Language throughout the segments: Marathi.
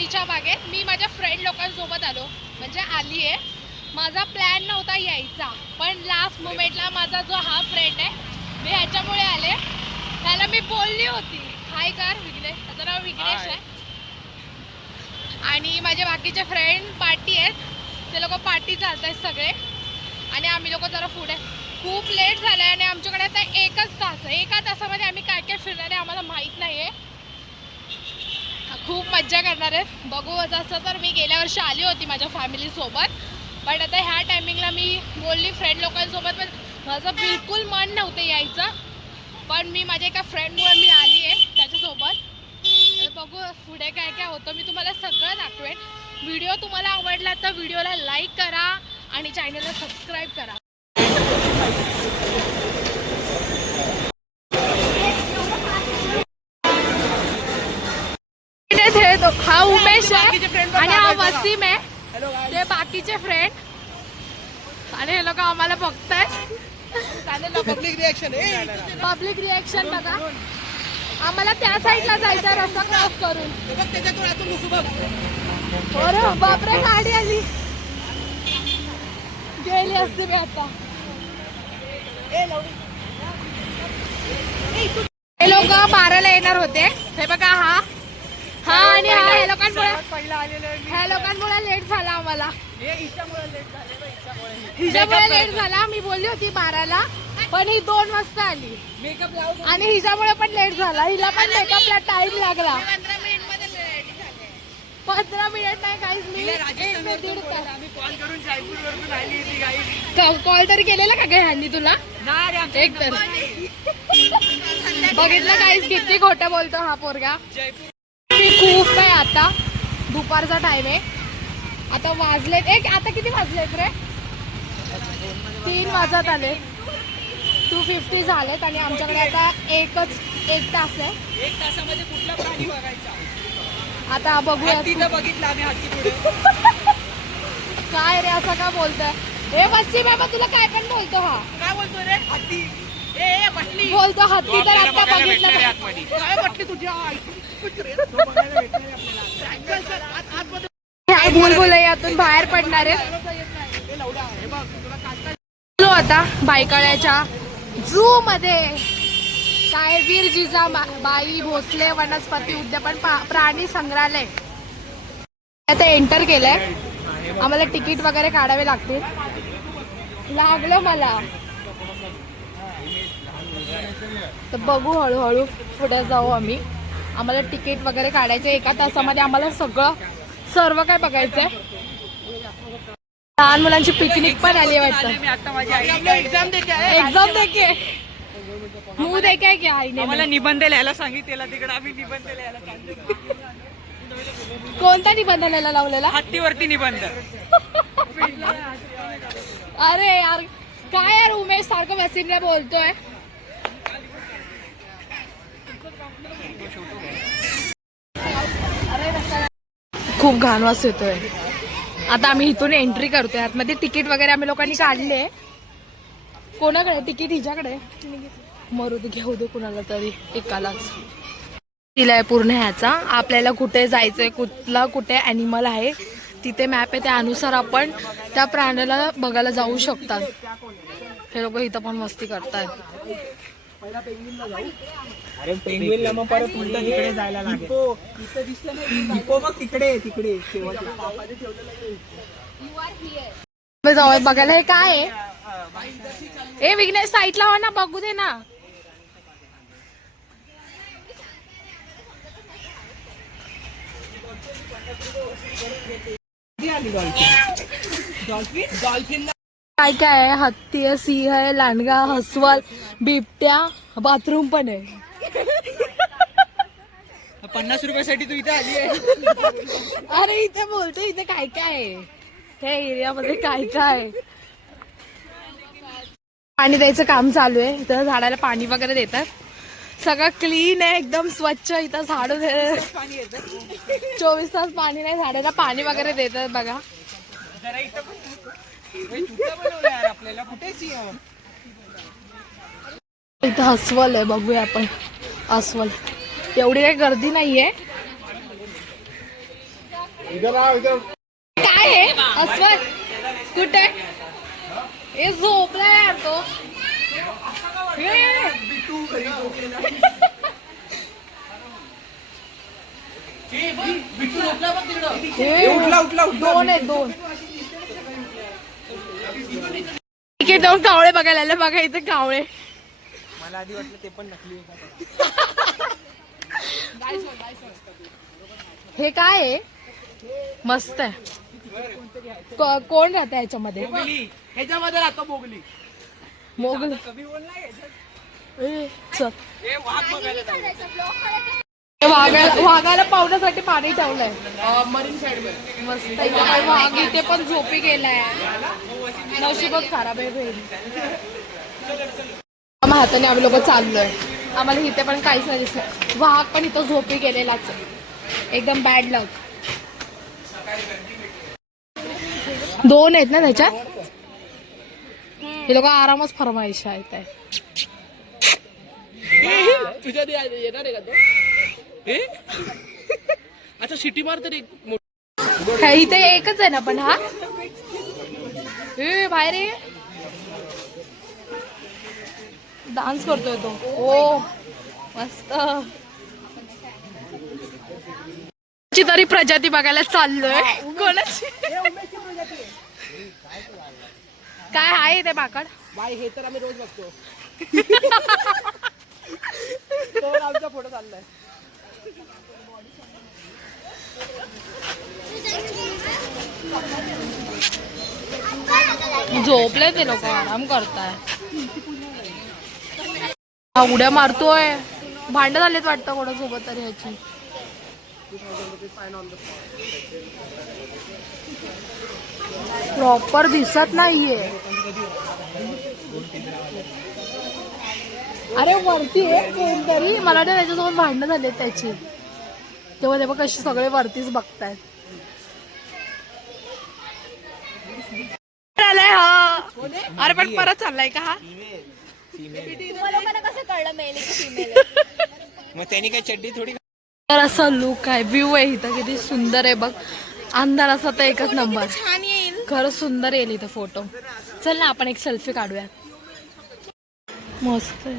वणीच्या बागेत मी माझ्या फ्रेंड लोकांसोबत आलो, म्हणजे आली आहे. माझा प्लॅन नव्हता यायचा, पण लास्ट मोमेंटला माझा जो हा फ्रेंड आहे, मी ह्याच्यामुळे आले. त्याला मी बोलली होती हाय कर विघ्नेश, त्याचं नाव विघ्नेश आहे. आणि माझे बाकीचे फ्रेंड पार्टी आहेत, ते लोक पार्टी चालत आहेत सगळे. आणि आम्ही लोक जरा पुढे, खूप लेट झालं आहे आणि आमच्याकडे आता 1च तास आहे. 1 तासामध्ये आम्ही काय काय फिरणार आहे आम्हाला माहीत नाही आहे. खूप मज्जा करणार आहे. बघू, जसं तर मी गेल्या वर्षी आली होती माझ्या फॅमिलीसोबत, पण आता ह्या टायमिंगला मी बोलली फ्रेंड लोकांसोबत, पण माझं बिलकुल मन नव्हतं यायचं. पण मी माझ्या एका फ्रेंडमुळे मी आली आहे त्याच्यासोबत. बघू पुढे काय काय होतं, मी तुम्हाला सगळं दाखवेन. व्हिडिओ तुम्हाला आवडला तर व्हिडिओला लाईक करा आणि चॅनलला सबस्क्राईब करा. हा उमेश आहे आणि हा वसीम आहे, ते बाकीचे फ्रेंड. आणि हे लोक आम्हाला बघतायत. पब्लिक रिएक्शन बघा. आम्हाला त्या साईडला जायचं रस्ता क्रॉस करून. अरे बापरे, गाडी आली, गेली असते मी आता. हे लोक 12ला येणार होते. हे बघा, हा आणि हा ह्या लोकांमुळे लेट झाला आम्हाला. हिच्यामुळे लेट झाला. मी बोलली होती 12ला, पण ही 2 वाजता आली. आणि हिच्यामुळे पण लेट झाला. हिला पण मेकअपला टाइम लागला. 15 मिनिट नाही काहीच, मी 1-1.5 तास कॉल तरी केलेला का ग ह्यांनी तुला? एक तर बघितलं काहीच, किती खोटं बोलतो हा पोरगा. खूप आहे. आता दुपारचा टाइम आहे. आता वाजलेत आता किती वाजलेत रे? 3 वाजत आले. 2:50 झालेत आणि आमच्याकडे आता 1 तास आहे. 1 तासामध्ये कुठला प्राणी बघायचा? आता बघूया. बघितलं आम्ही हत्ती पुढे. काय रे असं का बोलतोय? हे वस्सी बाबा, तुला काय पण बोलतो हा? काय बोलतो रे? हत्ती बोलतो हत्ती. तर आता बघितलं काय म्हटली तुझ्या बुलबुलयातून बाहेर पडणार आहे. आता बायकळ्याच्या झू मध्ये काय वीर जिजाबाई भोसले वनस्पती उद्यान प्राणी संग्रहालय आता एंटर केलंय. आम्हाला तिकीट वगैरे काढावे लागतील. लागलं मला तर बघू, हळूहळू पुढे जाऊ आम्ही. आम्हाला तिकीट वगैरे काढायचं. 1 तासामध्ये आम्हाला सगळं सर्व काय बघायचंय. लहान मुलांची पिकनिक पण आली वाटतं. एक्झाम देके मुंह देखे क्या आईने मला निबंध लिहायला सांगितलेला तिकडे. आम्ही निबंध लिहायला सांगितलं. कोणता निबंध लिहायला लावलेला? हत्तीवरती निबंध. अरे यार, काय यार, उमेश सारखं वसीमला बोलतोय. खूप घाण वास येतोय. आता आम्ही इथून एंट्री करतोय. आतमध्ये तिकीट वगैरे आम्ही लोकांनी काढले. कोणाकडे तिकीट? हिच्याकडे. मरू दे, घेऊ दे कुणाला तरी एकालाच. दिलाय पूर्ण ह्याचा. आपल्याला कुठे जायचंय, कुठे ॲनिमल आहे, तिथे मॅप आहे, त्यानुसार आपण त्या प्राण्याला बघायला जाऊ शकतात. हे लोक इथं पण मस्ती करतात. अरे पेंग्विनला मग परत उलटा तिकडे जायला लागेल. इथं दिसलं नाही. हिप्पो मग तिकडे जाऊ बघायला. हे काय आहे? ए विघ्नेश, साईटला हो ना, बघू दे ना. काय काय आहे? हत्ती आहे, सिंह आहे, लांडगा, हसवल, बिबट्या, बाथरूम पण आहे. 50 रुपयासाठी तू इथे आली आहे. अरे इथे बोलतो, इथे काय काय आहे? हे एरियामध्ये काय काय? पाणी द्यायचं काम चालू आहे. इथं झाडाला पाणी वगैरे देतात. सगळं क्लीन आहे, एकदम स्वच्छ. इथं झाड 24 तास पाणी नाही, झाडाला पाणी वगैरे देतात बघा. इथं अस्वल आहे, बघूया आपण. अस्वल एवढी काही गर्दी नाहीये. काय आहे अस्वल कुठे हे झोपलाय यार तो दोन आहेत दोन इथे जाऊन कावळे बघायला आले बघा इथे कावळे मला आधी वाटलं ते पण नकली हे काय आहे मस्त आहे कोण राहतं ह्याच्यामध्ये ह्याच्यामध्ये राहतो मोगली मोगल कमी बोलला वाघाला पावण्यासाठी पाणी ठेवलंय मरीन साइड मस्त इथे वाघ इथे पण झोपी गेलाय नशीबच खराब आहे बहीण हाताने आम्ही लोक चाललोय आम्हाला इथे पण काहीच नाही दिसलं वाघ पण इथं झोपी गेलेलाच एकदम बॅड लक दोन आहेत ना त्याच्यात हे लोक आरामच फरमाईश आहेत तुझ्या येणार आहे का तो अच्छा शिटी मार तरी इथे एकच आहे ना पण हा बाहेर ये डान्स करतोय तो ओ मस्त तरी प्रजाती बघायला चाललोय कोणाची काय आहे ते माकड बाय हे तर आम्ही रोज बघतो तो आमचा फोटो चाललाय झोपले ते लोक आराम करताय उड्या मारतोय भांड झालेच वाटतं कोणासोबत तरी ह्याची प्रॉपर दिसत नाहीये अरे वरती आहे कोणतरी मला वाटतं त्याच्यासोबत भांडणं झालेत त्याची तेव्हा कशी सगळे वरतीच बघतायत आलाय हा अरे पण परत चाललाय का हा कसं कळलं मेल की फिमेल मग त्यांनी काय चड्डी थोडी तर असा लुक आहे व्ह्यू आहे इथं किती सुंदर आहे बघ अंधार असा तर एकच नंबर छान येईल खरंच सुंदर येईल इथं फोटो चल ना आपण एक सेल्फी काढूया मस्त आहे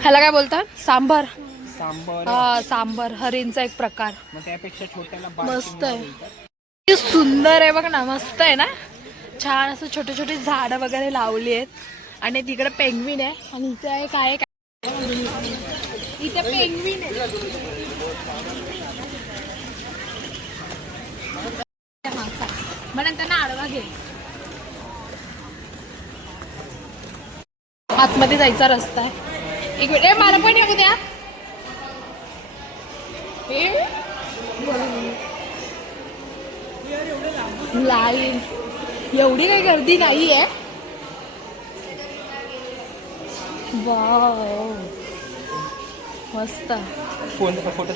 ह्याला काय बोलतात सांबर सांबर हा सांबर हरींचा एक प्रकार मग त्यापेक्षा छोट्याला मस्त आहे किती सुंदर आहे बघ ना मस्त आहे ना छान असं छोटे छोटे झाडं वगैरे लावली आहेत आणि तिकडे पेंग्विन आहे आणि इथे आहे काय इथे पेंग्विन आहे मग नंतर ना आडवा घे आतमध्ये जायचा रस्ता आहे एक मिनिट मला पण येऊ द्या लाईन एवढी काही गर्दी नाहीये वाव मस्त फोटो